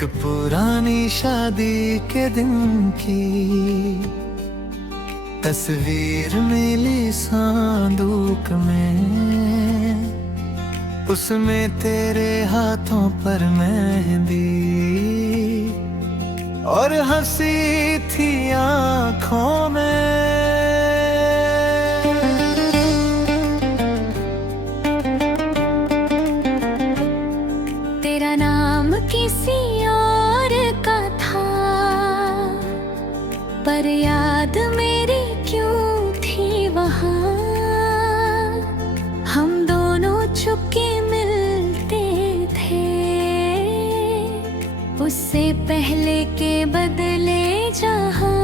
एक पुरानी शादी के दिन की तस्वीर मिली सांदूक में, उसमें तेरे हाथों पर मेहंदी और हंसी थी आँखों में। तेरा नाम किसी और का था, पर याद मेरी क्यों थी वहाँ। हम दोनों चुपके मिलते थे, उससे पहले के बदले जहाँ।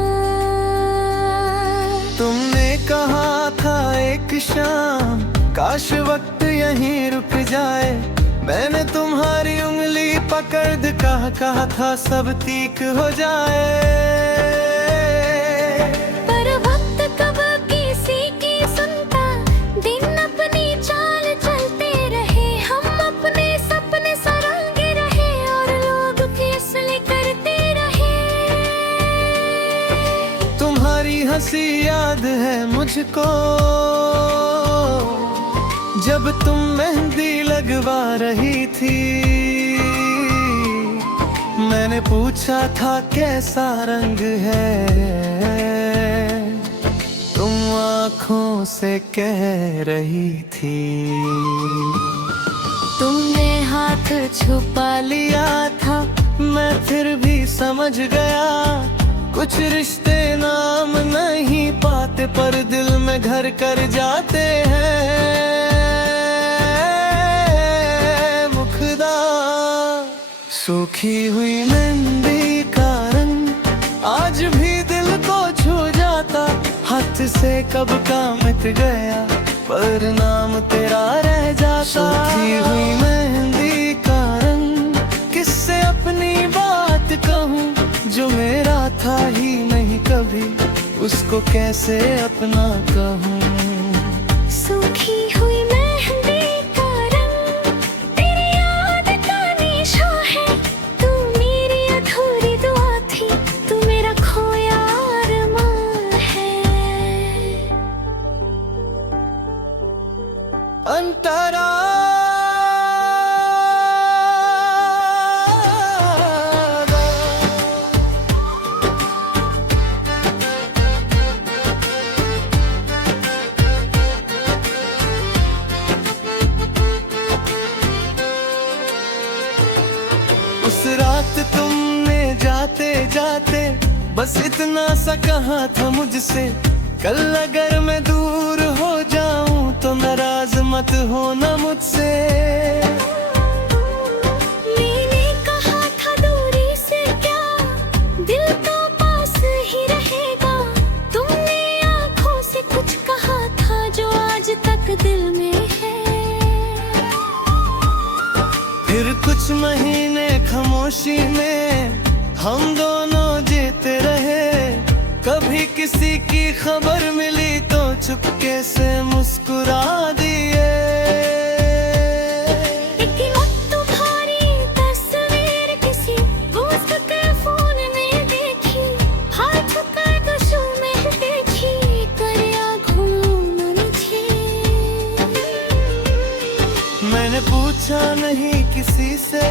तुमने कहा था एक शाम, काश वक्त यहीं रुक जाए। मैंने तुम्हारी उंगली पकड़ कहा था सब ठीक हो जाए। पर वक्त कब किसी की सुनता, दिन अपनी चाल चलते रहे। हम अपने सपने सरांगे रहे और लोग फैसले करते रहे। तुम्हारी हंसी याद है मुझको, जब तुम मेहंदी लगवा रही थी। मैंने पूछा था कैसा रंग है, तुम आँखों से कह रही थी। तुमने हाथ छुपा लिया था, मैं फिर भी समझ गया। कुछ रिश्ते नाम नहीं पाते, पर दिल में घर कर जाते हैं। सूखी हुई मेहंदी का रंग आज भी दिल को छू जाता। हाथ से कब का मिट गया, पर नाम तेरा रह जाता। सूखी हुई मेहंदी का रंग, किससे अपनी बात कहूँ, जो मेरा था ही नहीं कभी, उसको कैसे अपना कहूँ। सूखी हुई मेहंदी का रंग, तेरी याद का निशा है। तू मेरी अधूरी दुआ थी, तू मेरा खोया अरमान है। अंतरा उस रात तुमने जाते जाते बस इतना सा कहा था मुझसे, कल अगर मैं दूर हो जाऊं तो नाराज मत होना मुझसे। मैंने कहा था दूरी से क्या, दिल तो पास ही रहेगा। तुमने आँखों से कुछ कहा था जो आज तक दिल में है। फिर कुछ महीने खामोशी में हम दोनों जीते रहे। कभी किसी की खबर मिली तो चुपके से मुस्कुरा दिए। एक वक्त तुम्हारी तस्वीर किसी दोस्त के फोन में देखी, हाथ का कशू में देखी, करिया घूम थी। मैंने पूछा नहीं किसी से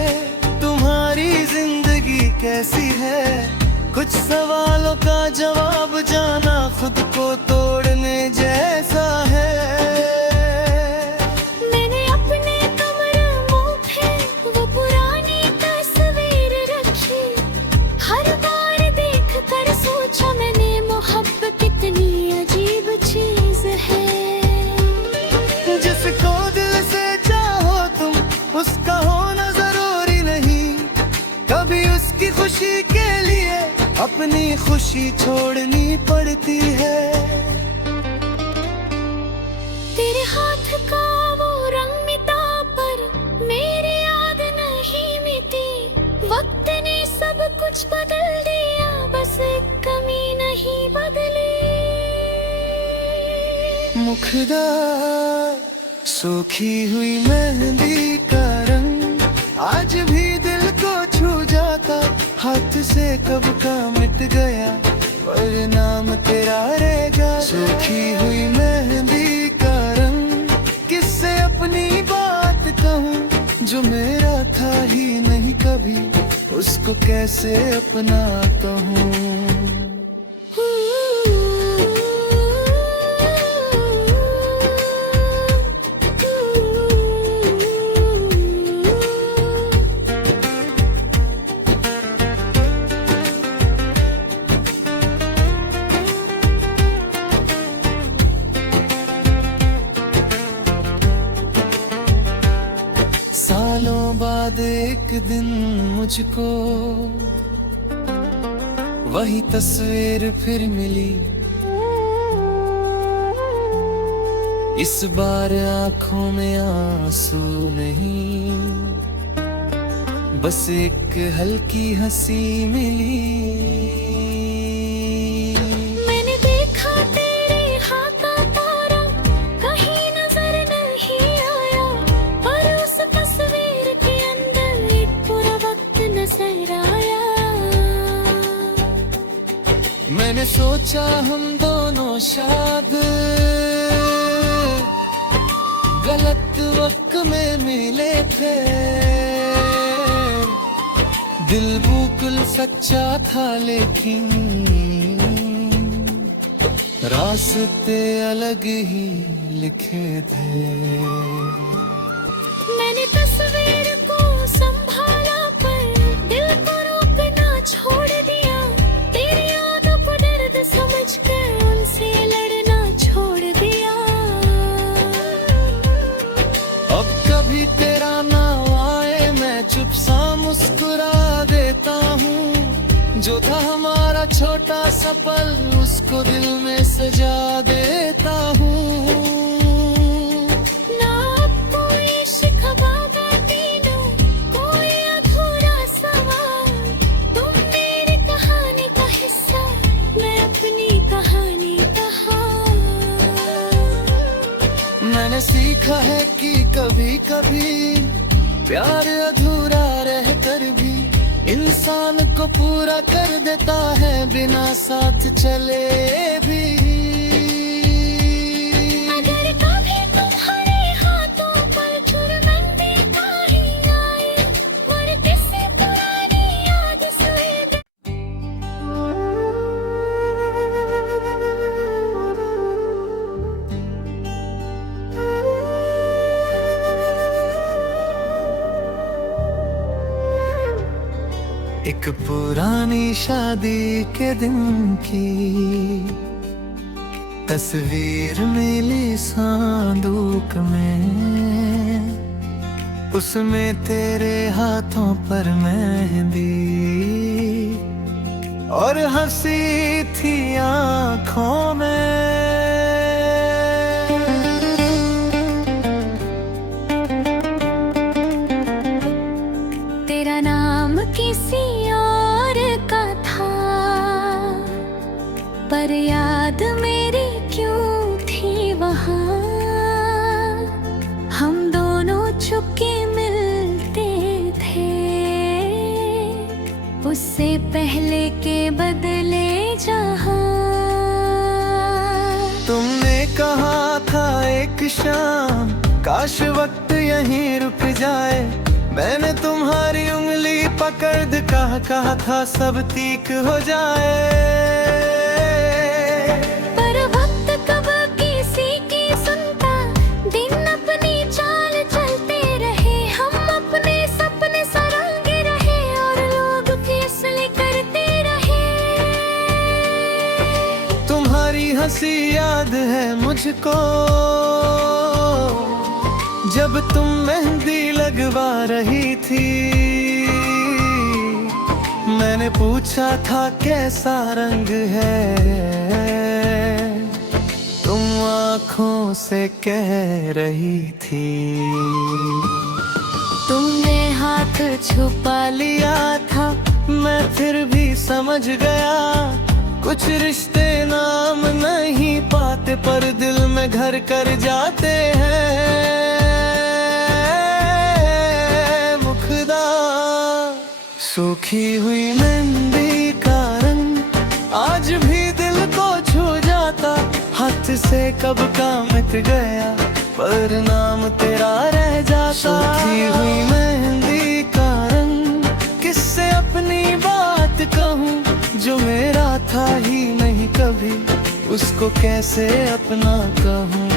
तुम्हारी जिंदगी कैसी है। कुछ सवालों का जवाब जाना खुद को तोड़ने जैसा है। मैंने अपने कमरों में वो पुरानी तस्वीर रखी। हर बार देख कर सोचा मैंने, मोहब्बत कितनी अजीब चीज है। जिसको दिल से चाहो तुम, उसका होना जरूरी नहीं। कभी उसकी खुशी के लिए अपनी खुशी छोड़नी पड़ती है। तेरे हाथ का वो रंग मिटा, पर मेरी याद नहीं मिटी। वक्त ने सब कुछ बदल दिया, बस एक कमी नहीं बदली। मुखदा सूखी हुई मेहंदी का रंग आज भी दिल को छू जाता। हाथ से कब का मिट गया, पर नाम तेरा रहेगा। सूखी हुई मेहंदी का रंग, किससे अपनी बात कहूँ, जो मेरा था ही नहीं कभी, उसको कैसे अपना कहूँ। सालों बाद एक दिन मुझको वही तस्वीर फिर मिली, इस बार आंखों में आंसू नहीं, बस एक हल्की हंसी मिली। मैंने देखा तेरे हाथ का तारा, कहीं नजर नहीं आया, पर उस तस्वीर के अंदर एक पूरा वक्त नजर आया। मैंने सोचा हम दोनों शायद गलत वक्त में मिले थे, दिल बिल्कुल सच्चा था लेकिन रास्ते अलग ही लिखे थे। मैंने तस्वीर को संभाला पर दिल को रोकना छोड़ दिया, तेरी यादों को दर्द समझकर उनसे लड़ना छोड़ दिया। अब कभी तेरा नाम आए मैं चुप सा मुस्कुरा देता हूँ, जो था हमारा छोटा सा पल उसको दिल में सजा देता हूँ। ना अब कोई शिकवा तीनों, कोई अधूरा सवाल, तुम मेरी कहानी का हिस्सा, मैं अपनी कहानी कहा। मैंने सीखा है कि कभी कभी प्यार अधूरा रहकर भी इंसान को पूरा कर देता है बिना साथ चले भी। अगर कभी तुम्हारे हाथों पर चुरमंदी कहीं आए और किसी पुरानी याद से एक पुरानी शादी के दिन की तस्वीर मिली सांदूक में, उसमें तेरे हाथों पर मेहंदी और हंसी थी आँखों में। तेरा नाम किसी और का था, पर याद मेरी क्यों थी वहाँ। हम दोनों चुपके मिलते थे, उससे पहले के बदले जहाँ। तुमने कहा था एक शाम काश वक्त यहीं रुक जाए, मैंने तुम्हारी उंगली पकड़ कहा था सब ठीक हो जाए। पर वक्त कब किसी की सुनता, दिन अपनी चाल चलते रहे, हम अपने सपने सरांगे रहे और लोग फैसले करते रहे। तुम्हारी हंसी याद है मुझको, जब तुम मेहंदी लगवा रही थी, मैंने पूछा था कैसा रंग है, तुम आँखों से कह रही थी। तुमने हाथ छुपा लिया था, मैं फिर भी समझ गया, कुछ रिश्ते नाम नहीं पाते पर दिल में घर कर जाते हैं। सूखी हुई मेहंदी का रंग आज भी दिल को छू जाता, हाथ से कब का मिट गया पर नाम तेरा रह जाता। सूखी हुई मेहंदी का रंग किससे अपनी बात कहूँ, जो मेरा था ही नहीं कभी उसको कैसे अपना कहूँ।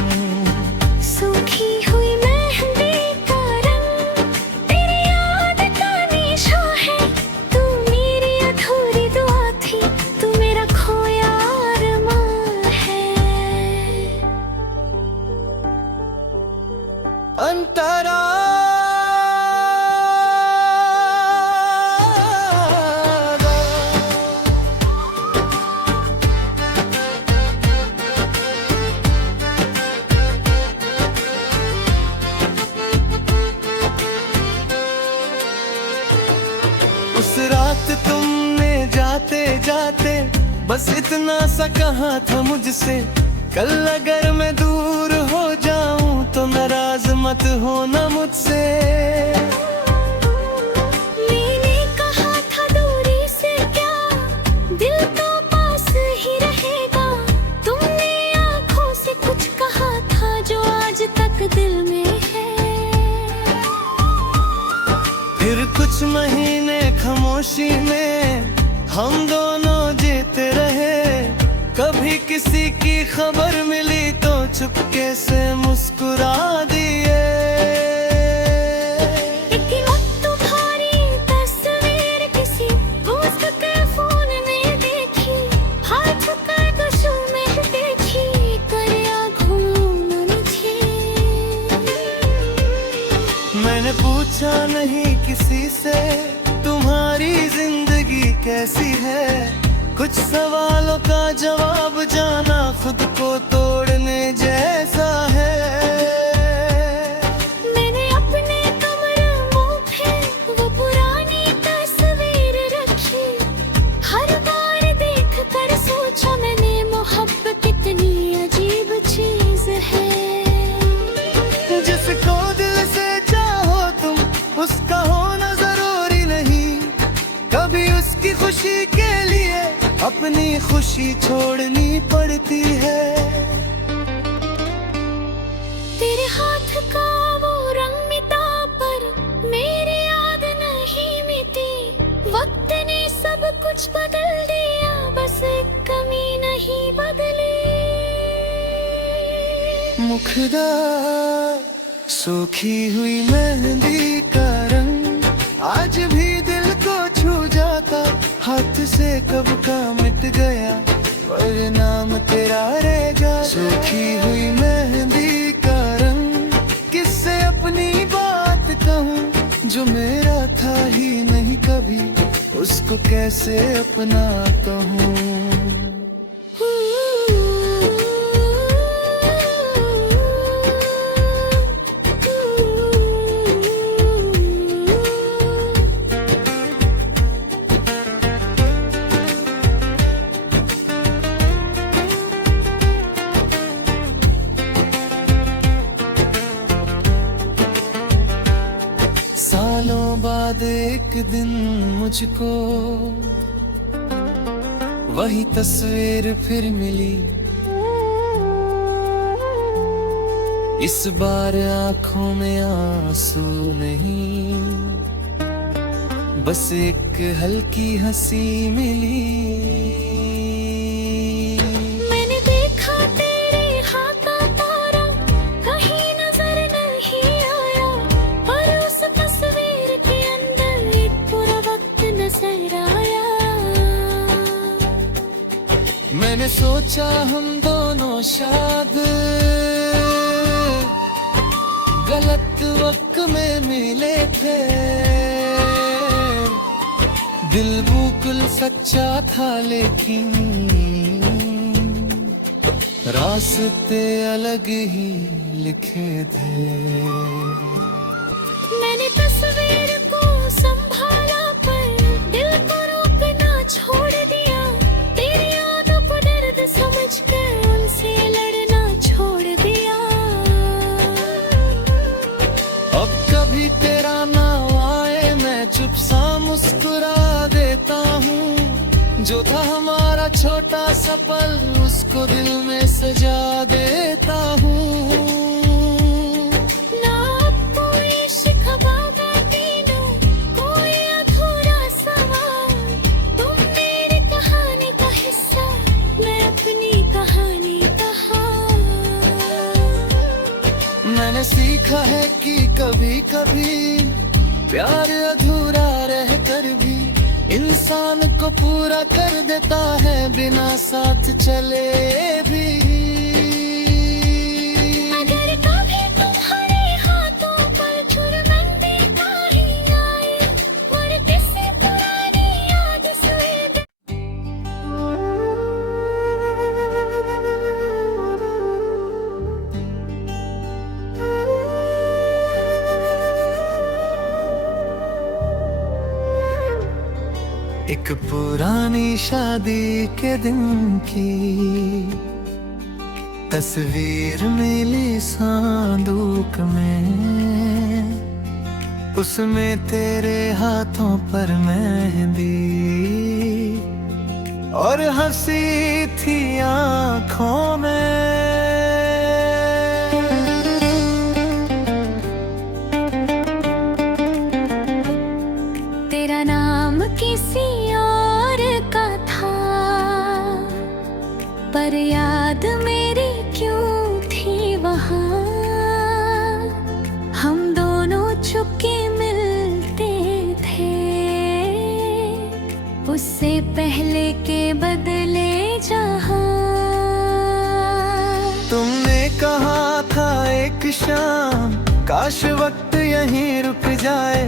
सूखी हुई मेहंदी का रंग तेरी याद का निशा है, तू मेरी अधूरी दुआ थी, तू मेरा खोया अरमान है। अंतरा उस रात तुमने जाते जाते बस इतना सा कहा था मुझसे, कल अगर मैं दूर हो जाऊं तो नाराज मत होना मुझसे। मैंने कहा था दूरी से क्या दिल तो पास ही रहेगा, तुमने आँखों से कुछ कहा था जो आज तक दिल में है। फिर कुछ महीने खामोशी में हम दोनों जीते रहे, कभी किसी की खबर मिली तो चुपके से मुस्कुरा दिए। एक वक्त तुम्हारी तस्वीर किसी दोस्त के फोन में देखी, हाथ कर गुस्सों में देखी, कर घूम मुझे। मैंने पूछा नहीं किसी से तुम्हारी जिंदगी कैसी है, कुछ सवालों का जवाब जाना खुद को तोड़ने जैसा है। मैंने अपने कमरों में वो पुरानी तस्वीर रखी, हर बार देख कर सोचा मैंने मोहब्बत कितनी अजीब चीज है। जिसको दिल से चाहो तुम उसका होना जरूरी नहीं, कभी उसकी खुशी के लिए अपनी खुशी छोड़नी पड़ती है। तेरे हाथ का वो रंग मिटा पर मेरी याद नहीं मिटी, वक्त ने सब कुछ बदल दिया बस एक कमी नहीं बदली। मुखदा सूखी हुई मेहंदी का रंग आज भी दिल को छू जाता, हाथ से कब का मिट गया पर नाम तेरा रहेगा। सूखी हुई मेहंदी का रंग किससे अपनी बात कहूँ, जो मेरा था ही नहीं कभी उसको कैसे अपना कहूँ। सालों बाद एक दिन मुझको वही तस्वीर फिर मिली, इस बार आंखों में आंसू नहीं, बस एक हल्की हंसी मिली। मैंने देखा तेरे हाथ का तारा कहीं नजर नहीं आया, पर उस तस्वीर के अंदर एक पूरा वक्त नजर आया। मैंने सोचा हम दोनों शायद गलत वक्त में मिले थे, दिल बिल्कुल सच्चा था लेकिन रास्ते अलग ही लिखे थे। मैंने तस्वीर को संभाला पर दिल को रोकना छोड़ दिया, तेरी यादों को दर्द समझकर उनसे लड़ना छोड़ दिया। अब कभी तेरा नाम आए मैं चुप सा मुस्कुरा जो था हमारा छोटा सा पल, उसको दिल में सजा देता हूँ। ना अब कोई शिकवा बाकी ना कोई अधूरा सवाल। तुम मेरी कहानी का हिस्सा, मैं अपनी कहानी का हाल। मैंने सीखा है कि कभी कभी प्यार अधूरा रह कर भी इंसान को पूरा कर देता है, बिना साथ चले भी। अगर कभी तुम्हारे हाथों पर चुरमंदी काहे आए और किसी पुरानी याद से एक पुरानी शादी के दिन की तस्वीर मिली सांदूक में, उसमें तेरे हाथों पर मेहंदी और हंसी थी आँखों में। तेरा नाम किसी और का था, पर याद मेरी क्यों थी वहाँ। हम दोनों चुपके मिलते थे, उससे पहले के बदले जहाँ। तुमने कहा था एक शाम, काश वक्त यहीं रुक जाए।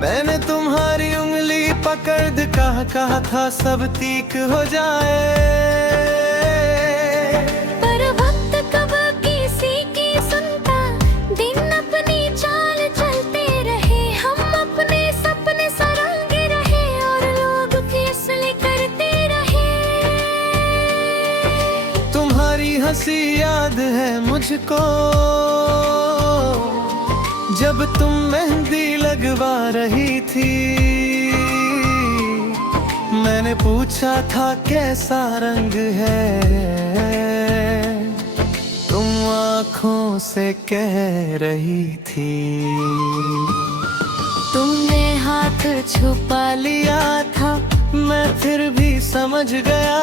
मैंने तुम्हारी उंगली पकड़ कहा था सब ठीक हो जाए। पर वक्त कब किसी की सुनता, दिन अपनी चाल चलते रहे। हम अपने सपने सरांगे रहे और लोग फैसले करते रहे। तुम्हारी हंसी याद है मुझको, जब तुम मेहंदी लगवा रही थी। मैंने पूछा था कैसा रंग है, तुम आँखों से कह रही थी। तुमने हाथ छुपा लिया था, मैं फिर भी समझ गया।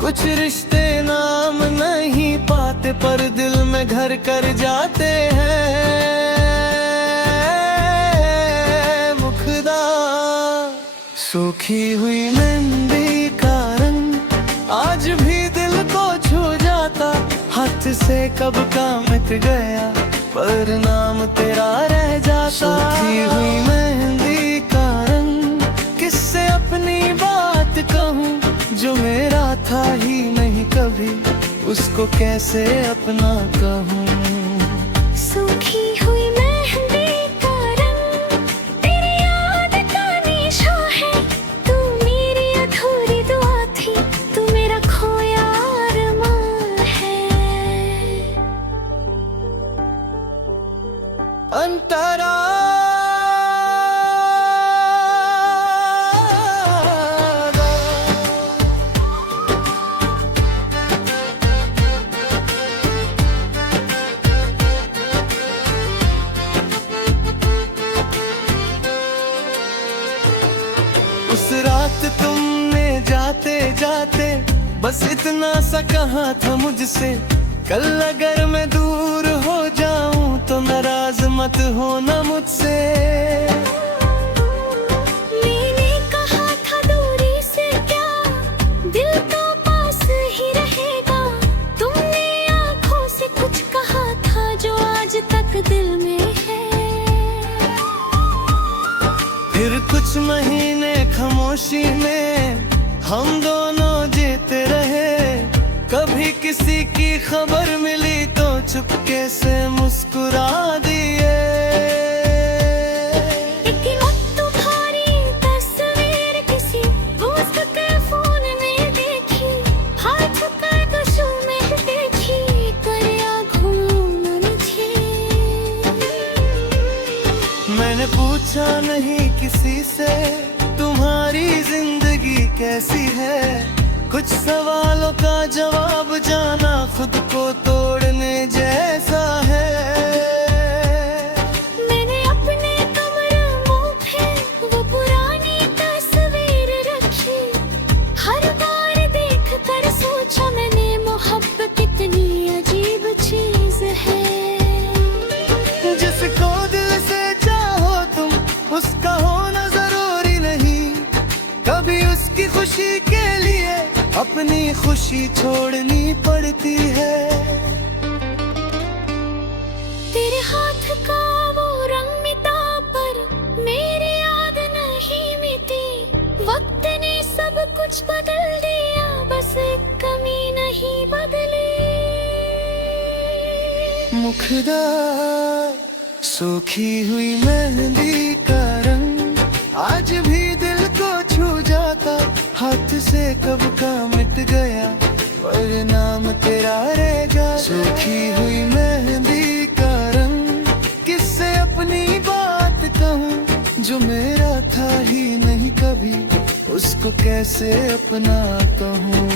कुछ रिश्ते नाम नहीं पाते, पर दिल में घर कर जाते हैं। सूखी हुई मेहंदी का रंग आज भी दिल को छू जाता। हाथ से कब का मिट गया, पर नाम तेरा रह जाता। सूखी हुई मेहंदी का रंग, किससे अपनी बात कहूँ, जो मेरा था ही नहीं कभी, उसको कैसे अपना कहूँ। सूखी हुई मेहंदी का रंग, तेरी याद का निशान है। तू मेरी अधूरी दुआ थी, तू मेरा खोया अरमान है। अंतरा उस रात तुमने जाते जाते बस इतना सा कहा था मुझसे, कल अगर मैं दूर हो जाऊं तो नाराज मत होना मुझसे। मैंने कहा था दूरी से क्या, दिल तो पास ही रहेगा। तुमने आँखों से कुछ कहा था जो आज तक दिल में है। फिर कुछ महीने खामोशी में हम दोनों जीते रहे। कभी किसी की खबर मिली तो चुपके से मुस्कुरा दिए। एक वक्त तुम्हारी तस्वीर किसी दोस्त के फोन में देखी, हाथ कर कशू में देखी, कर घूम मुझे। मैंने पूछा नहीं किसी से तुम्हारी जिंदगी कैसी है। कुछ सवालों का जवाब जाना खुद को तोड़ने जैसा है। मैंने अपने कमरों में वो पुरानी तस्वीर रखी। हर बार देख कर सोचा मैंने, मोहब्बत कितनी अजीब चीज है। जिसको दिल से चाहो तुम, उसका होना जरूरी नहीं। कभी उसकी खुशी के लिए अपनी खुशी छोड़नी पड़ती है। तेरे हाथ का वो रंग मिटा पर मेरी याद नहीं मिटी। वक्त ने सब कुछ बदल दिया, बस एक कमी नहीं बदली। मुखदा सूखी हुई मेहंदी का रंग आज भी दिल को छू जाता। हाथ से कब का मिट गया, पर नाम तेरा रहेगा। सूखी हुई मेहंदी का रंग, किससे अपनी बात कहूँ जो मेरा था ही नहीं कभी, उसको कैसे अपना कहूँ।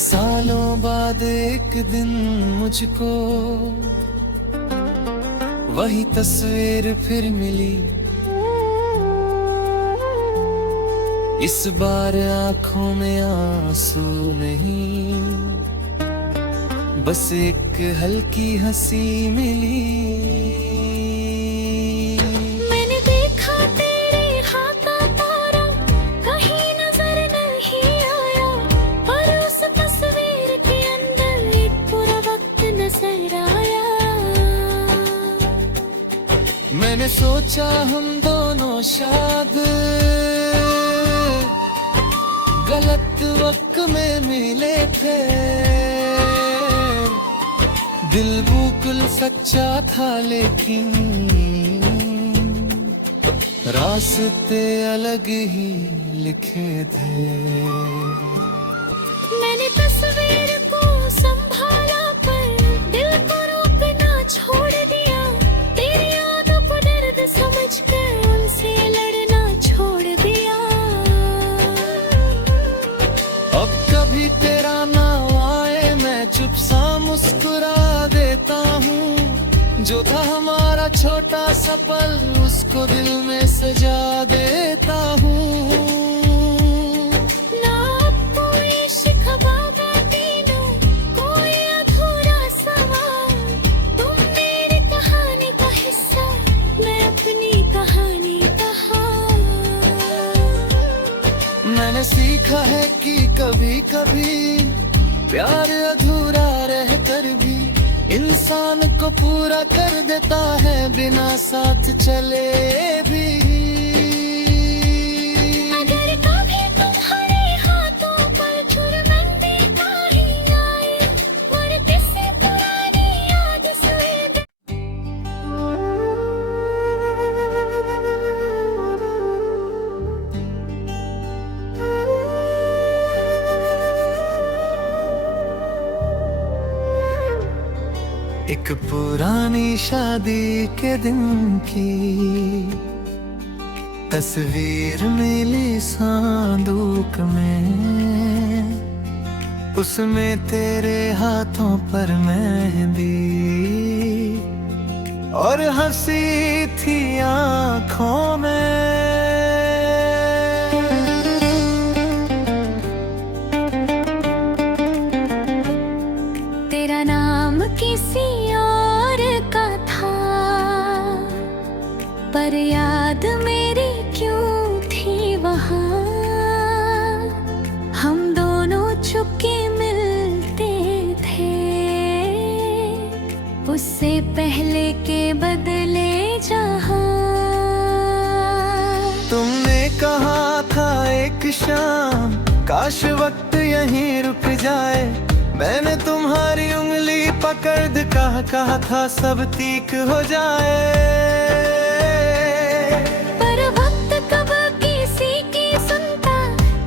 सालों बाद एक दिन मुझको वही तस्वीर फिर मिली। इस बार आंखों में आंसू नहीं, बस एक हल्की हंसी मिली। मैंने देखा तेरे हाथ का तारा, कहीं नजर नहीं आया। पर उस तस्वीर के अंदर एक पूरा वक्त नजर आया। मैंने सोचा हम दोनों शायद गलत वक्त में मिले थे। दिल बिल्कुल सच्चा था, लेकिन रास्ते अलग ही लिखे थे। मैंने तस्वीर को संभाला पर दिल को रोकना छोड़ दिया। तेरी यादों को दर्द समझकर उनसे लड़ना छोड़ दिया। अब कभी तेरा नाम आए मैं चुप सा मुस्कुरा देता हूँ। जो था हमारा छोटा सा पल, उसको दिल में सजा देता हूँ। ना अब कोई शिकवा तीनों, कोई अधूरा सवाल। तुम मेरी कहानी का हिस्सा, मैं अपनी कहानी का हाल। मैंने सीखा है कि कभी कभी प्यार अधूरा रहकर भी इंसान को पूरा कर देता है, बिना साथ चले भी। अगर कभी तुम्हारे हाथों पर चुरमंदी काहे आए, और किसी पुरानी याद से एक पुरानी शादी के दिन की तस्वीर मिली सांदूक में। उसमें तेरे हाथों पर मेहंदी और हंसी थी आँखों में। तेरा नाम किसी और का था, पर याद मेरी क्यों थी वहाँ। हम दोनों चुपके मिलते थे, उससे पहले के बदले जहाँ। तुमने कहा था एक शाम, काश वक्त यहीं रुक जाए। मैंने तुम्हारी उंगली पकड़ कहा था सब तीक हो जाए, पर वक्त कब किसी की सुनता,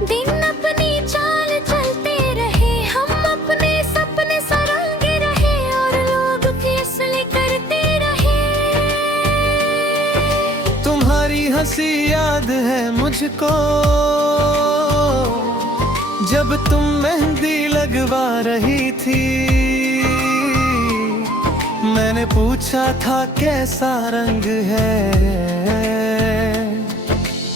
दिन अपनी चाल चलते रहे, हम अपने सपने सरांगे रहे और लोग फैसले करते रहे। तुम्हारी हंसी याद है मुझको, जब तुम मेहंदी लगवा रही थी, मैंने पूछा था कैसा रंग है,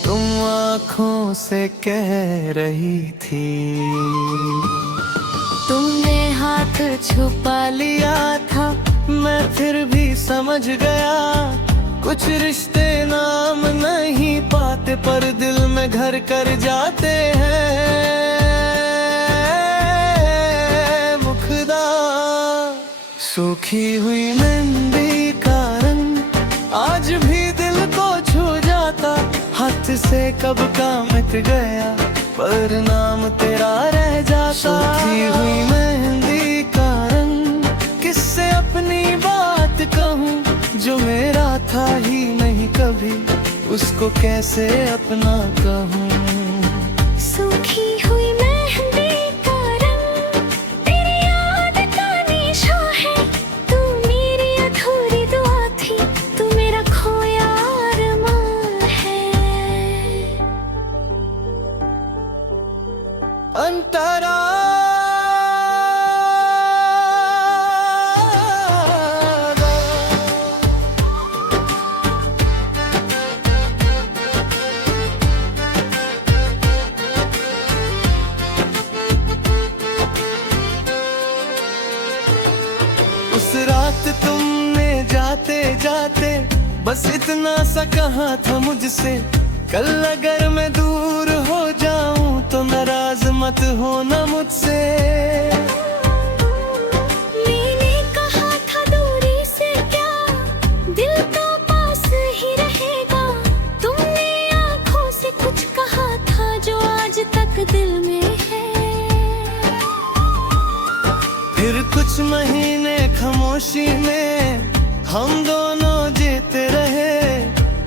तुम आँखों से कह रही थी। तुमने हाथ छुपा लिया था, मैं फिर भी समझ गया, कुछ रिश्ते नाम नहीं पाते पर दिल में घर कर जाते हैं। मुखदा सूखी हुई मेहंदी का रंग आज भी दिल को छू जाता, हाथ से कब का मिट गया पर नाम तेरा रह जाता। सूखी हुई मेहंदी का रंग किससे अपनी बात कहूँ, जो मेरा था ही नहीं कभी, उसको कैसे अपना कहूँ। सूखी हुई मेहंदी का रंग तेरी याद का निशा है, तू मेरी अधूरी दुआ थी, तू मेरा खोया अरमान है। अंतरा उस रात तुमने जाते जाते बस इतना सा कहा था मुझसे, कल अगर मैं दूर हो जाऊं तो नाराज मत होना मुझसे। मैंने कहा था दूरी से क्या दिल तो पास ही रहेगा, तुमने आँखों से कुछ कहा था जो आज तक दिल में है। फिर कुछ महीने खामोशी में हम दोनों जीते रहे,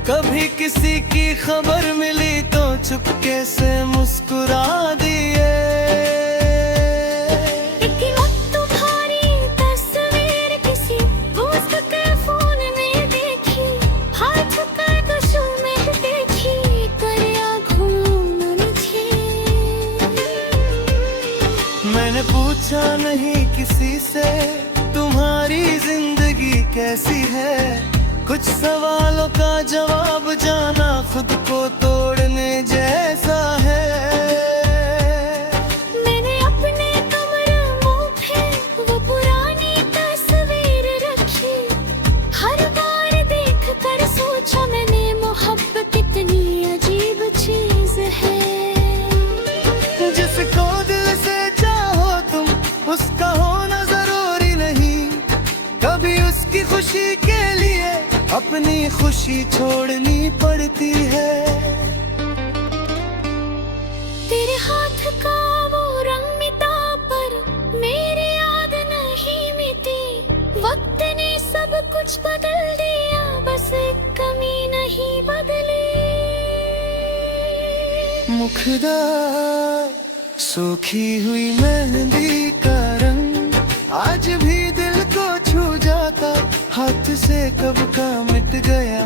कभी किसी की खबर मिली तो चुपके से मुस्कुरा दिए। एक वक्त तुम्हारी तस्वीर किसी दोस्त के फोन में देखी, हाथ कर गुस्सों में देखी, कर घूम मुझे। मैंने पूछा नहीं किसी से तुम्हारी जिंदगी कैसी है, कुछ सवालों का जवाब जाना खुद को तोड़ने जैसा है। मैंने अपने कमरों में वो पुरानी तस्वीर रखी, हर बार देख कर सोचा मैंने मोहब्बत कितनी अजीब चीज है। जिसको दिल से चाहो तुम उसका होना जरूरी नहीं, कभी उसकी खुशी के लिए अपनी खुशी छोड़नी पड़ती है। तेरे हाथ का वो रंग मिटा पर मेरी याद नहीं मिटी, वक्त ने सब कुछ बदल दिया बस एक कमी नहीं बदली। मुखदा सूखी हुई मेहंदी का रंग आज भी दिल को छू जाता, हाथ से कब का मिट गया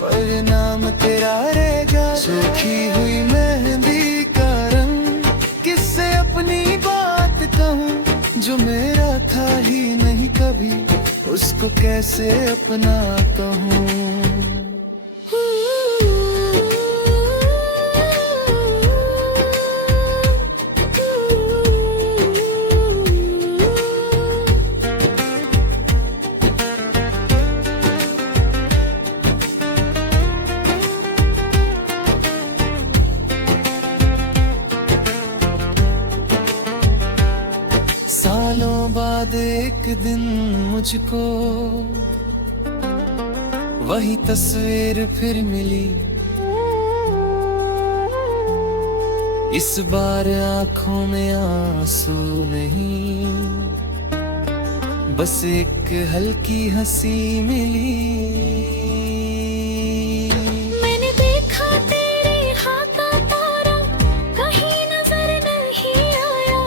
पर नाम तेरा रहेगा। सूखी हुई मेहंदी का रंग किससे अपनी बात कहूँ, जो मेरा था ही नहीं कभी, उसको कैसे अपना कहूँ। सालों बाद एक दिन मुझको वही तस्वीर फिर मिली, इस बार आंखों में आंसू नहीं, बस एक हल्की हंसी मिली। मैंने देखा तेरे हाथ का तारा, कहीं नजर नहीं आया,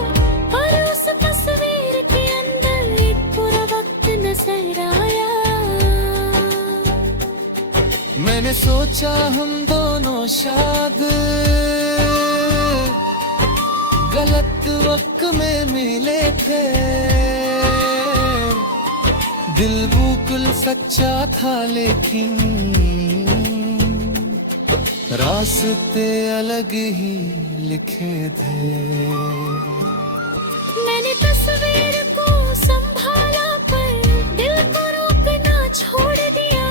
पर उस तस्वीर के अंदर एक पूरा वक्त नजर आया। मैंने सोचा हम दोनों शायद गलत वक्त में मिले थे, दिल बिल्कुल सच्चा था लेकिन रास्ते अलग ही लिखे थे। मैंने तस्वीर को संभाला पर दिल को रोकना छोड़ दिया,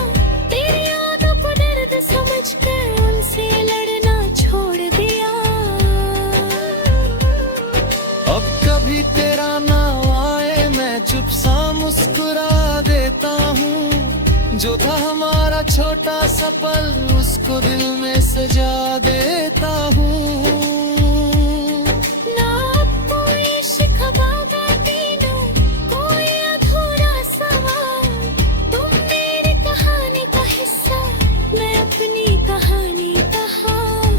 तेरी यादों को दर्द समझकर उनसे लड़ना छोड़ दिया। अब कभी तेरा नाम आए मैं चुप सा मुस्कुरा देता हूँ, जो था हमारा छोटा सा पल उसको दिल में सजा देता हूँ। ना अब कोई शिकवा तीनों, कोई अधूरा सवाल, तुम मेरी कहानी का हिस्सा, मैं अपनी कहानी का हाल।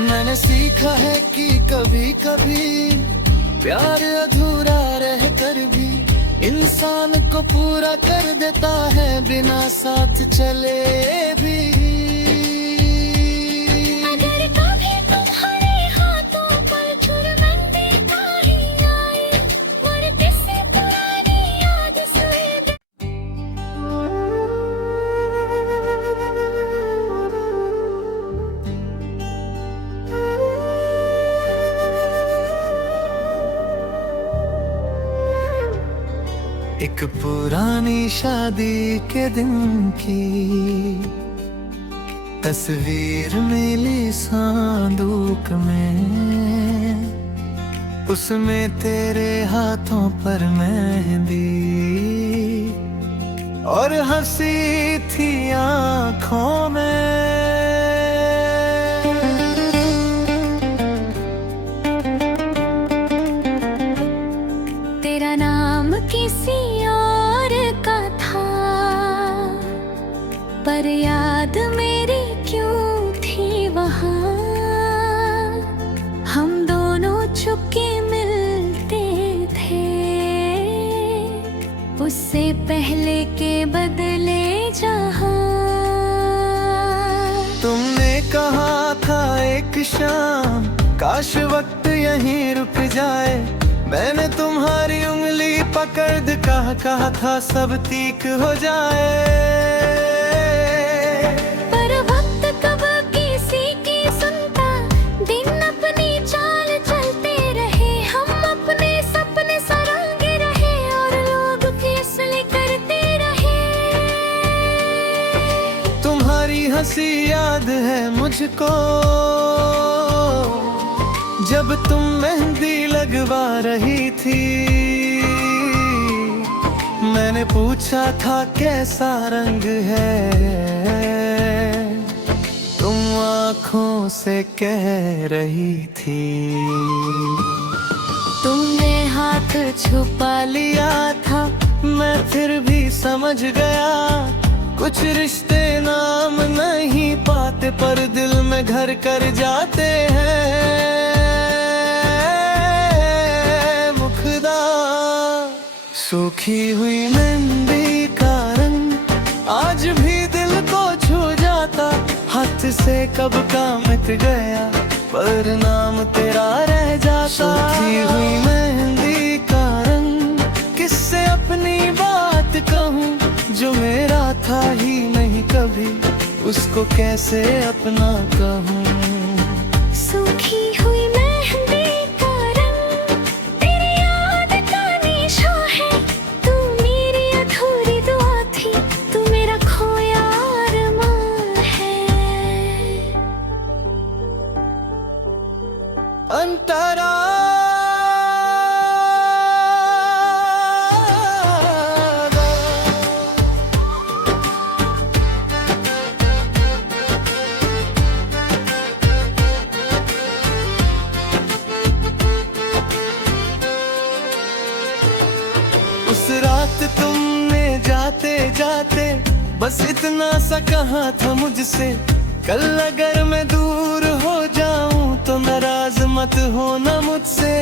मैंने सीखा है कि कभी कभी प्यार अधूरा रहकर भी इंसान को पूरा कर देता है बिना साथ चले भी। अगर कभी तुम्हारे हाथों पर चुरमंदी कहीं आए और किसी पुरानी याद से एक पुरानी शादी के दिन की तस्वीर मिली संदूक में, उसमें तेरे हाथों पर मेहंदी और हंसी थी आँखों में। तेरा नाम किसी और का था, पर याद मेरी क्यों थी वहाँ। हम दोनों चुपके मिलते थे, उससे पहले के बदले जहाँ। तुमने कहा था एक शाम काश वक्त यहीं रुक जाए, मैंने तुम्हारी उंगली पकड़ कहा था सब ठीक हो जाए। पर वक्त कब किसी की सुनता, दिन अपनी चाल चलते रहे, हम अपने सपने सरांगे रहे और लोग फैसले करते रहे। तुम्हारी हंसी याद है मुझको जब तुम मेहंदी लगवा रही थी, मैंने पूछा था कैसा रंग है, तुम आँखों से कह रही थी। तुमने हाथ छुपा लिया था, मैं फिर भी समझ गया, कुछ रिश्ते नाम नहीं पाते पर दिल में घर कर जाते हैं। सूखी हुई मेहंदी का रंग आज भी दिल को छू जाता, हाथ से कब का मिट गया पर नाम तेरा रह जाता। सूखी हुई मेहंदी का रंग किससे अपनी बात कहूँ, जो मेरा था ही नहीं कभी उसको कैसे अपना कहूँ। सूखी हुई मेहंदी का रंग तेरी याद का निशा है, तू मेरी अधूरी दुआ थी, तू मेरा खोया अरमान है। अंतरा बस इतना सा कहा था मुझसे, कल अगर मैं दूर हो जाऊं तो नाराज मत होना मुझसे।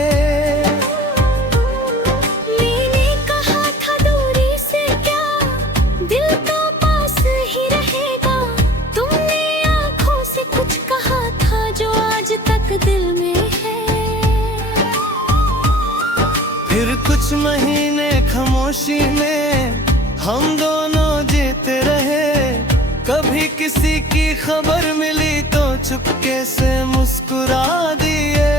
मैंने कहा था दूरी से क्या दिल तो पास ही रहेगा, तुमने आंखों से कुछ कहा था जो आज तक दिल में है। फिर कुछ महीने खामोशी में हम दोनों जीते रहे, कभी किसी की खबर मिली तो चुपके से मुस्कुरा दिए।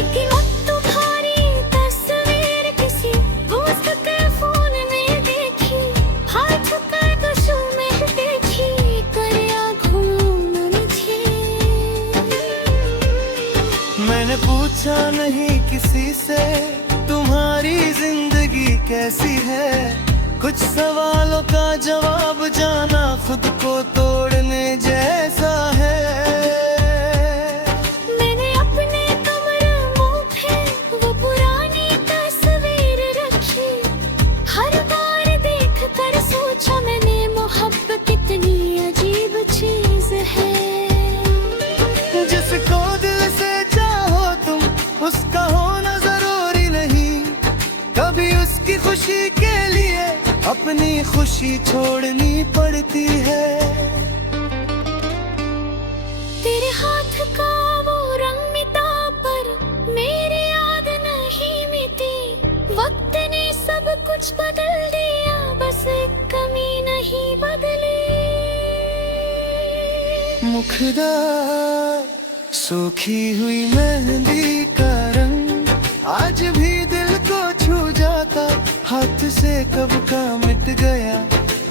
एक वक्त तुम्हारी तस्वीर किसी दोस्त के फोन में देखी, हाथ का कशू में देखी, कर आँखों मुझे। मैंने पूछा नहीं किसी से तुम्हारी जिंदगी कैसी है, कुछ सवालों का जवाब जाना खुद को तोड़ने जैसा है। मैंने अपने कमरों में वो पुरानी तस्वीर रखी, हर बार देख कर सोचा मैंने मोहब्बत कितनी अजीब चीज है। जिसको दिल से चाहो तुम उसका होना जरूरी नहीं, कभी उसकी खुशी के लिए अपनी खुशी छोड़नी पड़ती है। तेरे हाथ का वो रंग मिटा पर मेरी याद नहीं मिटी, वक्त ने सब कुछ बदल दिया बस एक कमी नहीं बदली। मुखदा सूखी हुई मेहंदी का रंग आज भी दिल को छू जाता, हाथ से कब का मिट गया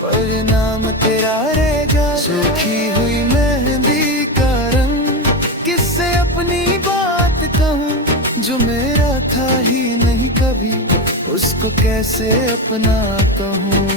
पर नाम तेरा रहेगा। सूखी हुई मेहंदी का रंग किससे अपनी बात कहूँ, जो मेरा था ही नहीं कभी उसको कैसे अपना कहूँ।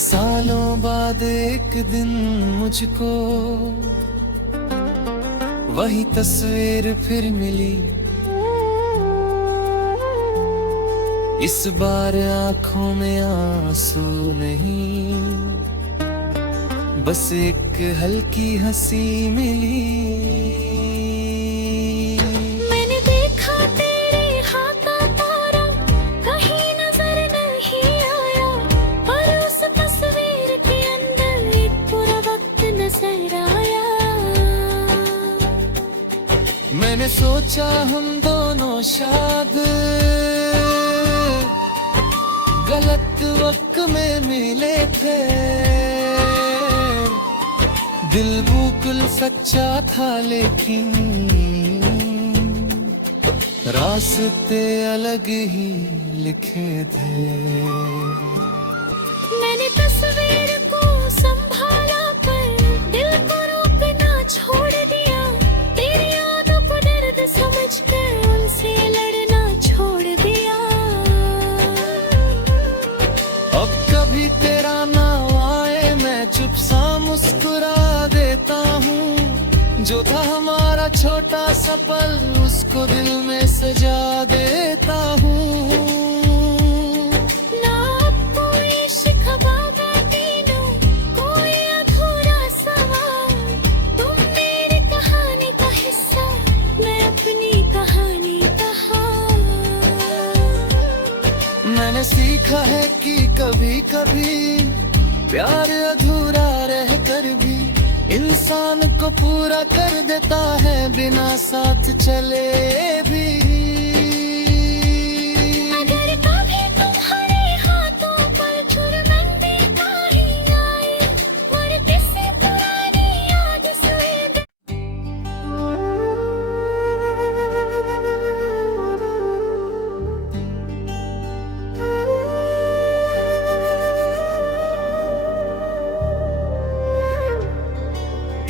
सालों बाद एक दिन मुझको वही तस्वीर फिर मिली, इस बार आंखों में आंसू नहीं, बस एक हल्की हंसी मिली। मैंने देखा तेरे हाथ का तारा कहीं नजर नहीं आया, पर उस तस्वीर के अंदर एक पूरा वक्त नजर आया। मैंने सोचा हम दोनों शायद गलत वक्त में मिले थे, दिल बिल्कुल सच्चा था लेकिन रास्ते अलग ही लिखे थे। मैंने तस्वीर को संभाला पर दिल को रोकना छोड़ दिया, तेरी यादों को दर्द समझकर उनसे लड़ना छोड़ दिया। अब कभी तेरा नाम आए मैं चुप सा मुस्कुरा देता हूँ, जो था हमारा छोटा सा पल उसको दिल में सजा देता हूँ। ना अब कोई शिकवा तीनों, कोई अधूरा सवाल, तुम मेरी कहानी का हिस्सा, मैं अपनी कहानी कहा। मैंने सीखा है कि कभी कभी प्यार अधूरा रह कर भी इंसान को पूरा कर देता है बिना साथ चले भी। अगर कभी तुम्हारे हाथों पर चुरमंदी काहे आए और किसी पुरानी याद से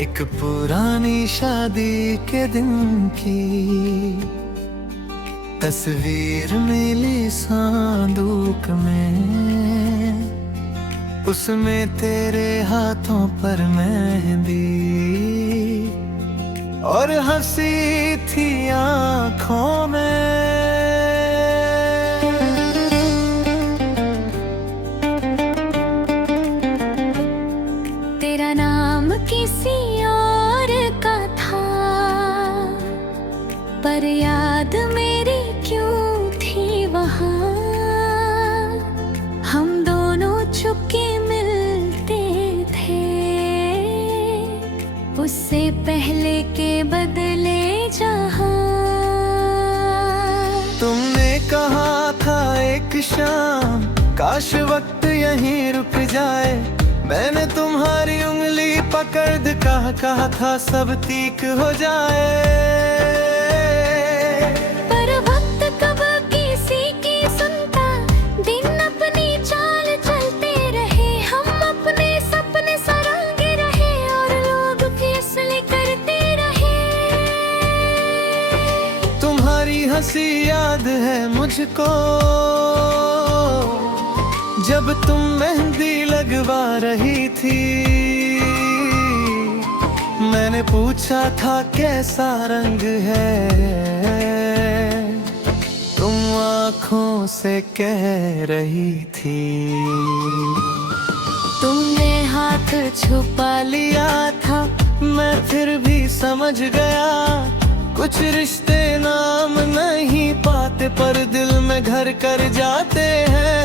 एक एक पुरानी शादी के दिन की तस्वीर मिली संदूक में, उसमें तेरे हाथों पर मेहंदी और हंसी थी आँखों में। तेरा नाम किसी और का था, पर याद मेरी क्यों थी वहाँ। हम दोनों चुपके मिलते थे, उससे पहले के बदले जहाँ। तुमने कहा था एक शाम काश वक्त यहीं रुक जाए, मैंने तुम्हारी उंगली पकड़ कहा था सब ठीक हो जाए। पर वक्त कब किसी की सुनता, दिन अपनी चाल चलते रहे। हम अपने सपने सरांगे रहे और लोग फैसले करते रहे। तुम्हारी हंसी याद है मुझको, जब तुम मेहंदी लगवा रही थी। मैंने पूछा था कैसा रंग है, तुम आँखों से कह रही थी। तुमने हाथ छुपा लिया था, मैं फिर भी समझ गया। कुछ रिश्ते नाम नहीं पाते, पर दिल में घर कर जाते हैं।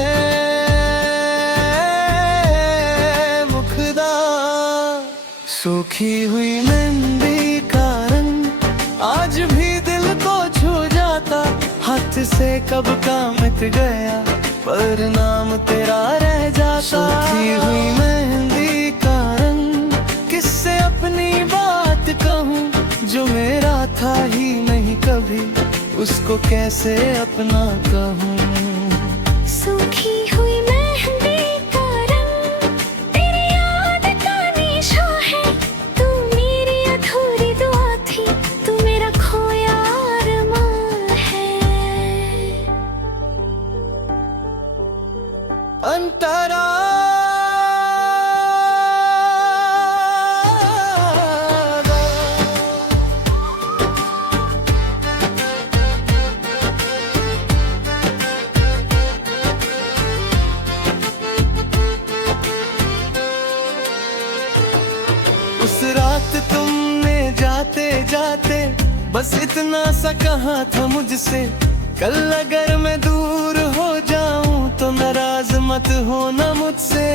सूखी हुई मेहंदी का रंग आज भी दिल को छू जाता, हाथ से कब का मिट गया पर नाम तेरा रह जाता। सूखी हुई मेहंदी का रंग किससे अपनी बात कहूँ, जो मेरा था ही नहीं कभी, उसको कैसे अपना कहूँ। सूखी हुई मेहंदी का रंग तेरी याद का निशा है। तू मेरी अधूरी दुआ थी, तू मेरा खोया अरमान है। अंतरा उस रात तुमने जाते जाते बस इतना सा कहा था मुझसे, कल अगर मैं दूर हो जाऊं तो नाराज मत होना मुझसे।